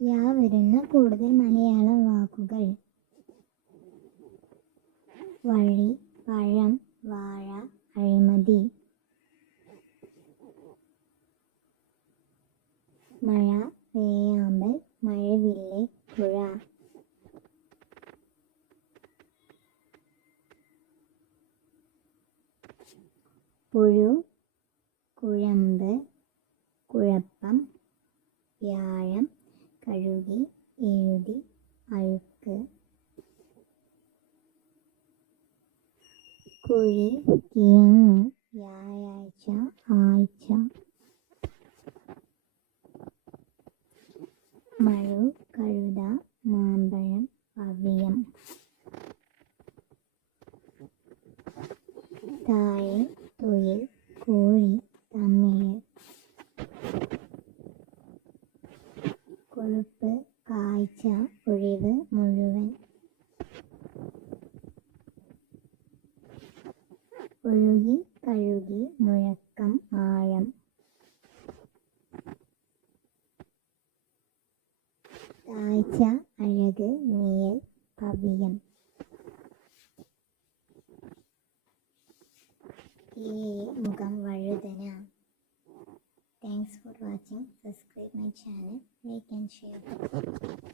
യാ വരുന്ന കൂടുതൽ മലയാള വാക്കുകൾ. വഴി പഴം വാഴ അഴിമതി. മഴ വേയാമ്പൽ മഴവില്ല് പുഴ. പുഴു കുഴമ്പ് കുഴപ്പം വ്യാഴം കഴുകി എഴുതി അഴുക്ക്. കുഴി കിഴങ്ങ് വ്യാഴാഴ്ച ആഴ്ച. മഴു കഴുത മാമ്പഴം പവ്യം. താഴെ തൊഴിൽ கொழுப்பு காய்ச்ச ஒழிவு முழுவன் ஒழுகி கழுகி முழக்கம் ஆழம் தாய்ச்ச அழகு நியல் பவியம் ஏ முகம் வழுத watching. Subscribe my channel, like and share.